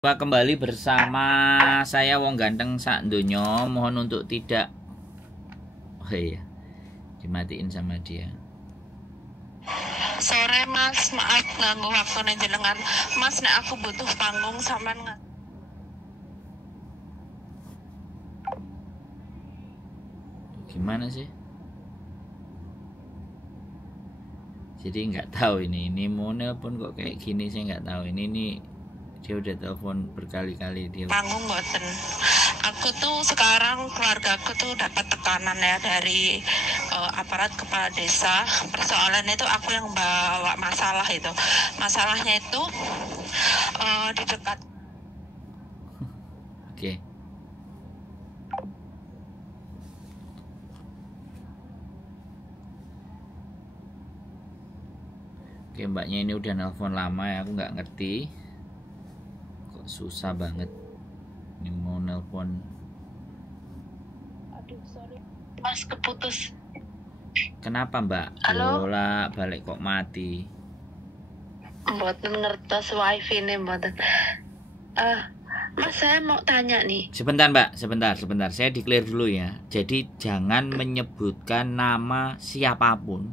Kembali bersama saya Wong Ganteng sak donya. Mohon untuk tidak dimatiin sama dia. Sore Mas, maaf ganggu waktune jenengan. Mas, nek aku butuh panggung sampean Gimana sih? Jadi nggak tahu ini mau nelpon kok kayak gini, saya nggak tahu ini dia udah telepon berkali-kali dia. Panggung mboten. Aku tuh sekarang keluargaku tuh dapat tekanan ya dari aparat kepala desa. Persoalan itu aku yang bawa masalah itu. Masalahnya itu di dekat. Oke. Oke, mbaknya ini udah nelpon lama ya, aku nggak ngerti. Kok susah banget ini mau nelpon. Aduh, sorry. Mas, keputus. Kenapa mbak? Halo? Bola balik kok mati. Mboten ngertos wifi nih mboten. Mas, saya mau tanya nih. Sebentar mbak, sebentar. Saya declare dulu ya. Jadi jangan menyebutkan nama siapapun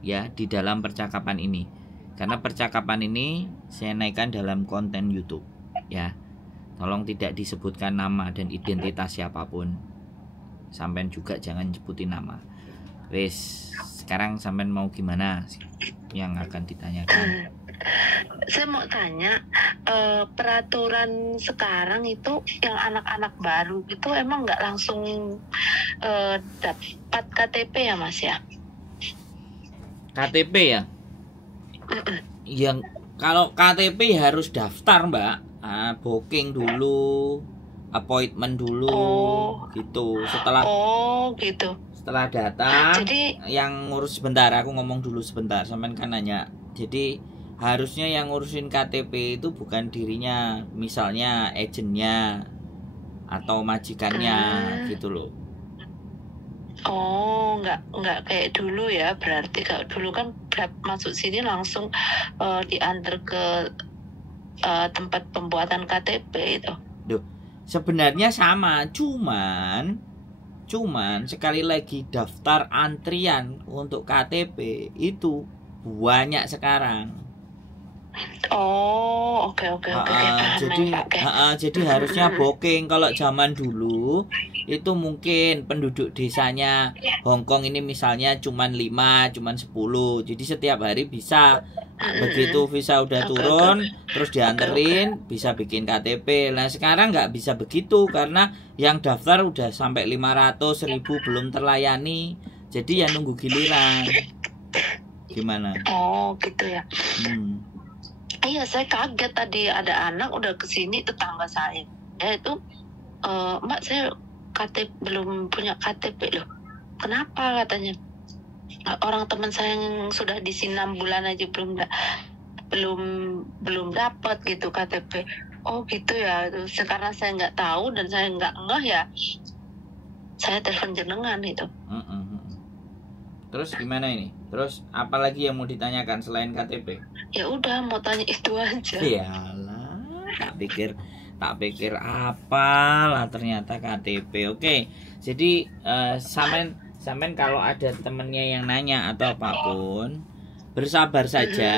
ya di dalam percakapan ini. Karena percakapan ini saya naikkan dalam konten YouTube ya. Tolong tidak disebutkan nama dan identitas siapapun. Sampean juga jangan sebutin nama. Wes, sekarang sampean mau gimana yang akan ditanyakan? Saya mau tanya, peraturan sekarang itu yang anak-anak baru itu emang nggak langsung dapat KTP ya Mas ya? KTP ya? Yang kalau KTP harus daftar mbak, booking dulu, appointment dulu, gitu. Setelah datang, jadi yang ngurus sebentar, aku ngomong dulu sebentar, sampean kan nanya. Jadi harusnya yang ngurusin KTP itu bukan dirinya, misalnya agennya atau majikannya, gitu loh. Nggak kayak dulu ya, berarti kalau dulu kan masuk sini langsung diantar ke tempat pembuatan KTP itu. Duh, sebenarnya sama, cuman sekali lagi daftar antrian untuk KTP itu banyak sekarang. Oke. Jadi harusnya booking. Kalau zaman dulu itu mungkin penduduk desanya Hongkong ini misalnya cuman 5, cuman 10. Jadi setiap hari bisa. Begitu visa udah turun terus dianterin bisa bikin KTP. Nah sekarang nggak bisa begitu karena yang daftar udah sampai 500 ribu belum terlayani. Jadi ya nunggu giliran. Gimana? Oh gitu ya. Iya, saya kaget tadi ada anak udah kesini, tetangga saya itu, Mbak saya belum punya KTP loh. Kenapa katanya? Orang teman saya yang sudah di sini 6 bulan aja belum dapat gitu KTP. Oh gitu ya. Karena saya nggak tahu dan saya nggak ngeh ya, saya telepon jenengan itu. Terus gimana ini? Terus apalagi yang mau ditanyakan selain KTP? Ya udah mau tanya itu aja. Iyalah, tak pikir apalah ternyata KTP. Oke. Jadi sampean kalau ada temennya yang nanya atau apapun, bersabar saja.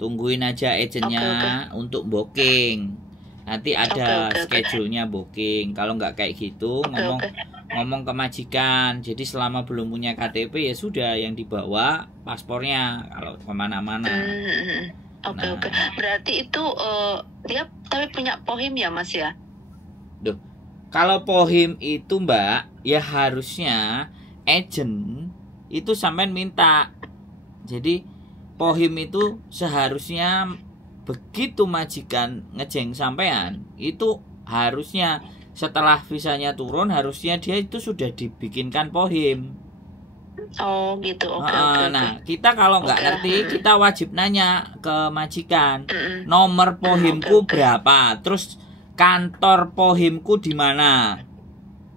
Tungguin aja agennya untuk booking. Nanti ada schedule-nya booking. Kalau nggak kayak gitu, ngomong ke majikan. Jadi selama belum punya KTP ya sudah, yang dibawa paspornya kalau kemana-mana. Oke. Berarti itu dia tapi punya POHIM ya Mas ya? Duh, kalau POHIM itu mbak, ya harusnya agent itu sampean minta. Jadi POHIM itu seharusnya begitu majikan ngejeng sampean, itu harusnya setelah visanya turun harusnya dia itu sudah dibikinkan POHIM. Oh gitu. Oke. Nah kita kalau nggak ngerti kita wajib nanya ke majikan, nomor POHIMku berapa, terus kantor POHIMku di mana.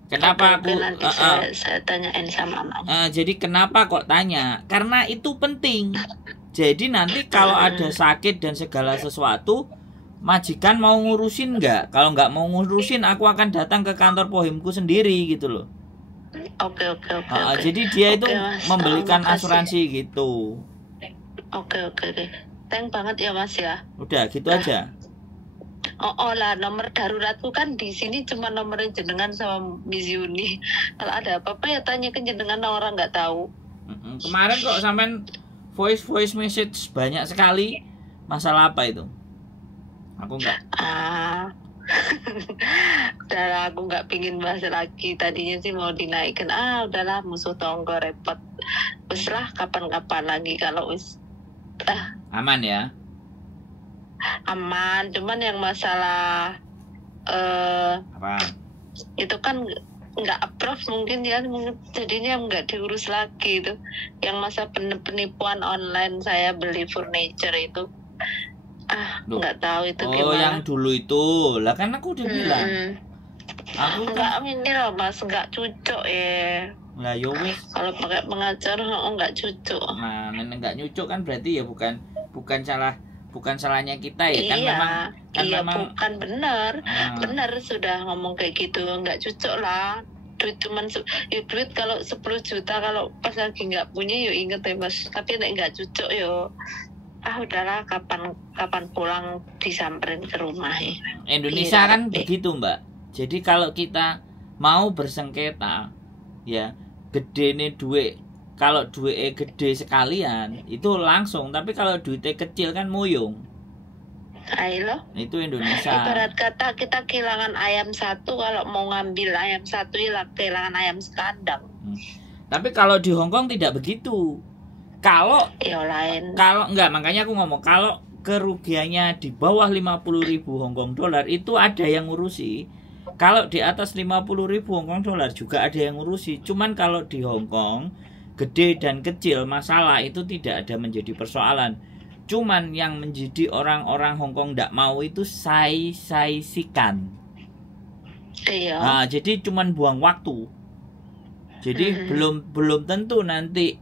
Kenapa nanti saya tanyain sama anaknya. Jadi kenapa kok tanya? Karena itu penting. Jadi nanti kalau ada sakit dan segala sesuatu, majikan mau ngurusin nggak? Kalau nggak mau ngurusin, aku akan datang ke kantor Pohimku sendiri gitu loh. Oke. Jadi dia itu Mas. membelikan Makasih. asuransi gitu. Oke. Thank banget ya Mas ya. Udah gitu aja. Oh lah, nomor daruratku kan di sini cuma nomor jenengan sama Miss Yuni. Kalau ada apa-apa ya tanya ke jenengan, orang nggak tahu. Kemarin kok sampean voice message banyak sekali. Masalah apa itu? Aku nggak. Udahlah, aku nggak pingin bahas lagi. Tadinya sih mau dinaikkan. Udahlah, musuh tonggo repot. Wis lah, kapan-kapan lagi kalau wis. Aman ya? Aman, cuman yang masalah Apa? itu kan nggak approve mungkin ya, jadinya nggak diurus lagi itu. Yang masa penipuan online saya beli furniture itu, nggak tahu itu gimana. Oh, yang dulu itu, lah kan aku udah bilang. Aku nggak ini loh Mas, nggak cocok ya. Lah yo wis. Kalau pakai pengacara nggak cocok. Nah, nggak nyucuk kan berarti ya bukan salahnya kita ya kan, memang bukan benar sudah ngomong kayak gitu, nggak cocok lah. Duit cuman duit kalau 10 juta kalau pas lagi nggak punya yo inget ya Mas, tapi nggak cocok yo. Udahlah, kapan pulang disamperin ke rumah ya. Indonesia kan begitu Mbak. Jadi kalau kita mau bersengketa ya gede nih duit. Kalau duitnya gede sekalian itu langsung, tapi kalau duitnya kecil kan muyung. Ayo. Itu Indonesia. Ibarat kata kita kehilangan ayam satu, kalau mau ngambil ayam satu ya kehilangan ayam sekandang. Tapi kalau di Hong Kong tidak begitu. Kalau enggak, makanya aku ngomong kalau kerugiannya di bawah 50.000 Hong Kong dolar itu ada yang ngurusi. Kalau di atas 50.000 Hong Kong dolar juga ada yang ngurusi. Cuman kalau di Hong Kong gede dan kecil masalah itu tidak ada menjadi persoalan. Cuman yang menjadi orang-orang Hong Kong tidak mau itu sikan. Iya. Nah, jadi cuman buang waktu. Jadi belum tentu nanti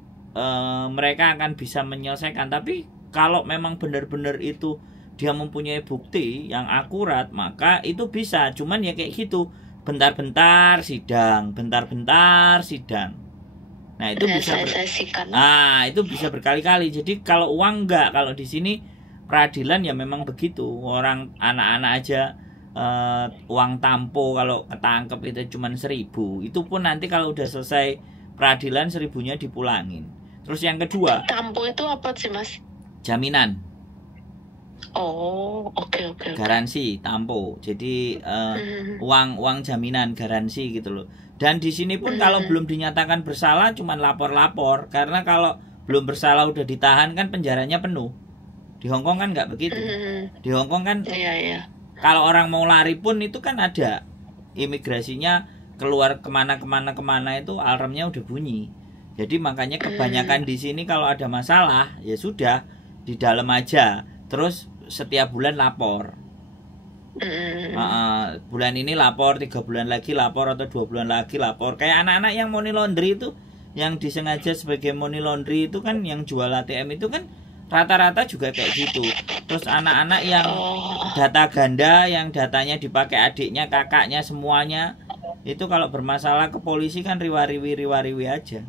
mereka akan bisa menyelesaikan. Tapi kalau memang benar-benar itu dia mempunyai bukti yang akurat, maka itu bisa. Cuman ya kayak gitu, bentar-bentar sidang. Nah, itu itu bisa berkali-kali. Jadi kalau uang enggak, kalau di sini peradilan ya memang begitu. Orang anak-anak aja uang tampo kalau ketangkep itu cuma 1.000. Itu pun nanti kalau udah selesai peradilan 1.000-nya dipulangin. Terus yang kedua, tampo itu apa sih Mas? Jaminan. Oh, oke. Garansi tampo. Jadi uang jaminan garansi gitu loh. Dan di sini pun kalau belum dinyatakan bersalah cuman lapor-lapor, karena kalau belum bersalah udah ditahan kan penjaranya penuh. Di Hong Kong kan nggak begitu. Di Hong Kong kan kalau orang mau lari pun itu kan ada imigrasinya, keluar kemana itu alarmnya udah bunyi. Jadi makanya kebanyakan di sini kalau ada masalah ya sudah di dalam aja. Terus setiap bulan lapor. Bulan ini lapor, 3 bulan lagi lapor, atau 2 bulan lagi lapor. Kayak anak-anak yang money laundry itu, yang disengaja sebagai money laundry itu kan, yang jual ATM itu kan rata-rata juga kayak gitu. Terus anak-anak yang data ganda, yang datanya dipakai adiknya, kakaknya, semuanya itu kalau bermasalah ke polisi kan riwa-riwi aja.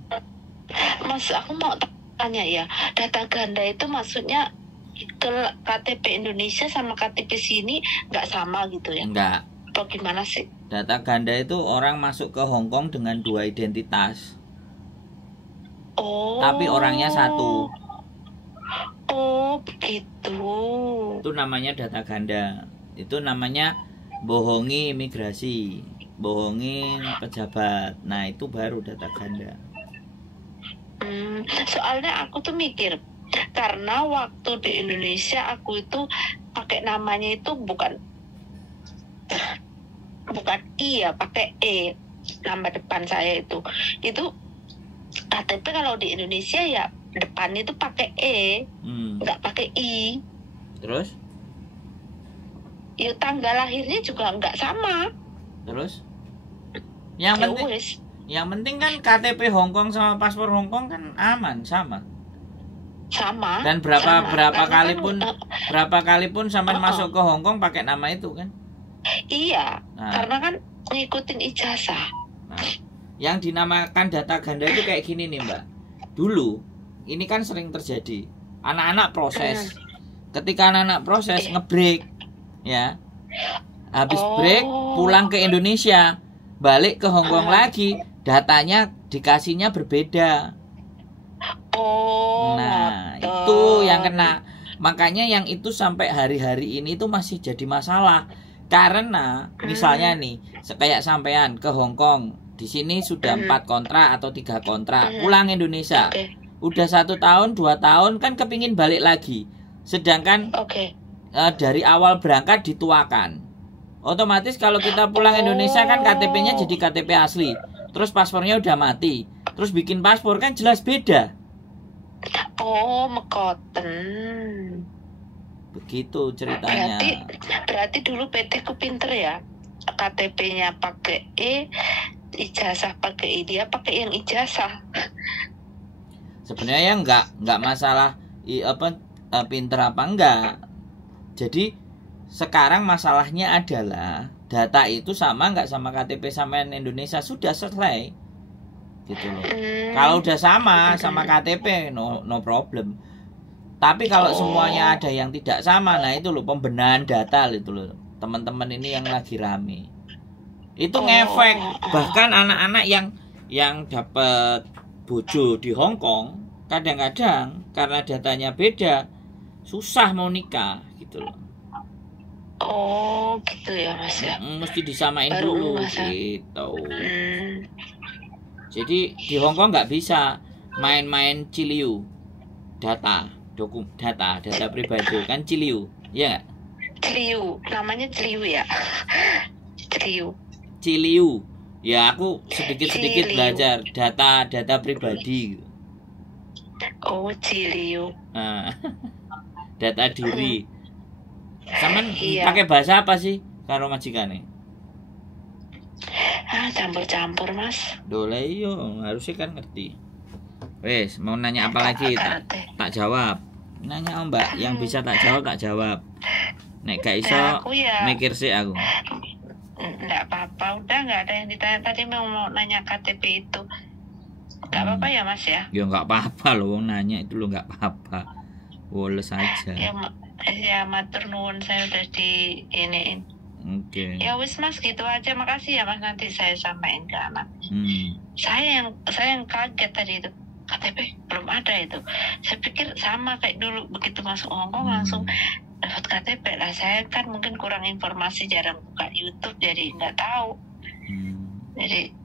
Mas, aku mau tanya ya, data ganda itu maksudnya ke KTP Indonesia sama KTP sini nggak sama gitu ya? Enggak. Atau gimana sih? Data ganda itu orang masuk ke Hong Kong dengan 2 identitas. Tapi orangnya satu. Oh, begitu. Itu namanya data ganda. Itu namanya bohongi imigrasi, bohongin pejabat. Nah, itu baru data ganda. Soalnya aku tuh mikir, karena waktu di Indonesia aku itu pakai namanya itu bukan I ya, pakai E nama depan saya itu KTP kalau di Indonesia ya depannya itu pakai E, nggak pakai I. Terus? Ya tanggal lahirnya juga nggak sama. Terus? Yang penting kan KTP Hong Kong sama paspor Hong Kong kan aman, sama. sama. Dan berapa Karena kali kan, pun sampai masuk ke Hong Kong pakai nama itu kan? Iya, Nah. karena kan ngikutin ijazah. Nah, yang dinamakan data ganda itu kayak gini nih Mbak. Dulu ini kan sering terjadi. Anak-anak proses. Ketika anak-anak proses ngebreak, ya. Habis break pulang ke Indonesia, balik ke Hong Kong lagi, datanya dikasihnya berbeda. Nah, itu yang kena. Makanya yang itu sampai hari-hari ini tuh masih jadi masalah. Karena misalnya nih, kayak sampean ke Hong Kong, di sini sudah 4 kontrak atau 3 kontrak, pulang Indonesia, udah 1 tahun 2 tahun kan kepingin balik lagi, sedangkan dari awal berangkat dituakan. Otomatis kalau kita pulang Indonesia kan KTP-nya jadi KTP asli, terus paspornya udah mati, terus bikin paspor kan jelas beda. Mekoten. Begitu ceritanya. Berarti dulu PT ku pinter ya. KTP-nya pakai E, ijazah pakai I, dia pakai yang ijazah. Sebenarnya nggak masalah pinter apa enggak. Jadi sekarang masalahnya adalah data itu sama nggak sama KTP sampean Indonesia, sudah selesai gitu loh. Kalau udah sama KTP no problem. Tapi kalau semuanya ada yang tidak sama, nah itu loh pembenahan data itu loh. Teman-teman ini yang lagi rame. Itu ngefek. Bahkan anak-anak yang dapat bojo di Hong Kong kadang-kadang karena datanya beda susah mau nikah gitu loh. Gitu ya Mas ya. Mesti disamain dulu gitu. Jadi di Hong Kong nggak bisa main-main ciliu data pribadi kan ciliu, ya nggak? Ciliu, namanya ciliu ya. Ciliu. Ya aku sedikit belajar data pribadi. Ciliu. Nah, data diri. Saman pakai bahasa apa sih karo majikane? Campur-campur Mas. Dole yo, harusnya kan ngerti. Wes, mau nanya apa lagi? Tak jawab. Nanya Mbak, yang bisa tak jawab. Nek gak iso mikir sih aku. Enggak apa-apa, udah nggak ada yang ditanya. Tadi mau nanya KTP itu. Nggak apa-apa ya Mas ya? Ya nggak apa-apa loh, nanya itu lo nggak apa-apa. Woles aja. Ya matur nuwun, saya udah di iniin. Oke. Ya wis Mas, gitu aja. Makasih ya Mas, nanti saya sampaikan ke anak. Saya yang kaget tadi itu. KTP belum ada itu. Saya pikir sama kayak dulu, begitu masuk Hong Kong langsung dapat KTP lah. Saya kan mungkin kurang informasi, jarang buka YouTube, jadi nggak tahu. Jadi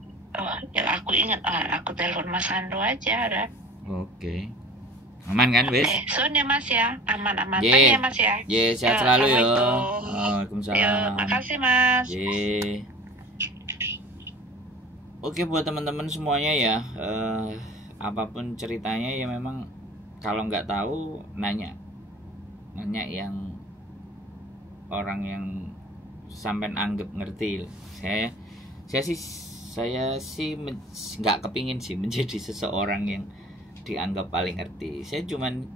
ya aku ingat aku telepon Mas Ando aja ada. Oke. Aman kan wis? Sun ya Mas ya, aman-aman. Ya Mas ya. Sehat selalu ya. Waalaikumsalam. Makasih Mas. Oke, buat teman-teman semuanya ya, apapun ceritanya ya memang kalau nggak tahu nanya yang orang yang sampai anggap ngerti. Saya sih nggak kepingin sih menjadi seseorang yang dianggap paling ngerti. Saya cuman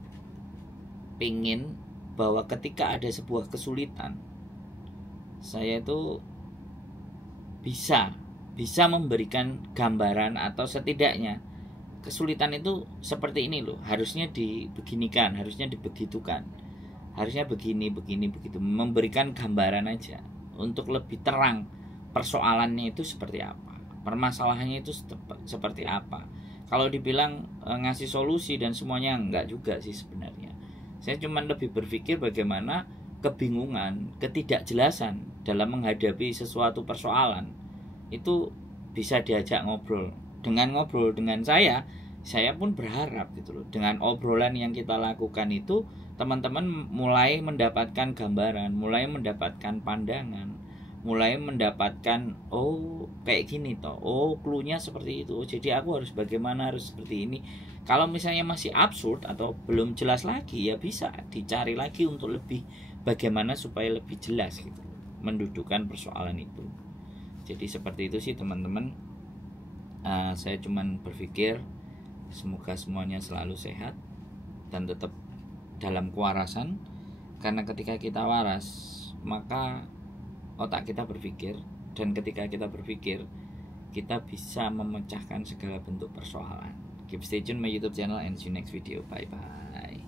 pingin bahwa ketika ada sebuah kesulitan, saya itu bisa memberikan gambaran atau setidaknya kesulitan itu seperti ini loh, harusnya dibeginikan, harusnya dibegitukan, harusnya begini begitu, memberikan gambaran aja untuk lebih terang persoalannya itu seperti apa, permasalahannya itu seperti apa. Kalau dibilang ngasih solusi dan semuanya enggak juga sih sebenarnya. Saya cuma lebih berpikir bagaimana kebingungan, ketidakjelasan dalam menghadapi sesuatu persoalan itu bisa diajak ngobrol. Dengan ngobrol dengan saya pun berharap gitu loh, dengan obrolan yang kita lakukan itu teman-teman mulai mendapatkan gambaran, mulai mendapatkan pandangan, mulai mendapatkan kayak gini toh, cluenya seperti itu. Jadi aku harus bagaimana, harus seperti ini. Kalau misalnya masih absurd atau belum jelas lagi, ya bisa dicari lagi untuk lebih bagaimana supaya lebih jelas gitu mendudukan persoalan itu. Jadi seperti itu sih teman-teman. Saya cuman berpikir semoga semuanya selalu sehat dan tetap dalam kewarasan, karena ketika kita waras maka otak kita berpikir, dan ketika kita berpikir kita bisa memecahkan segala bentuk persoalan. Keep stay tune my YouTube channel and see you next video. Bye bye.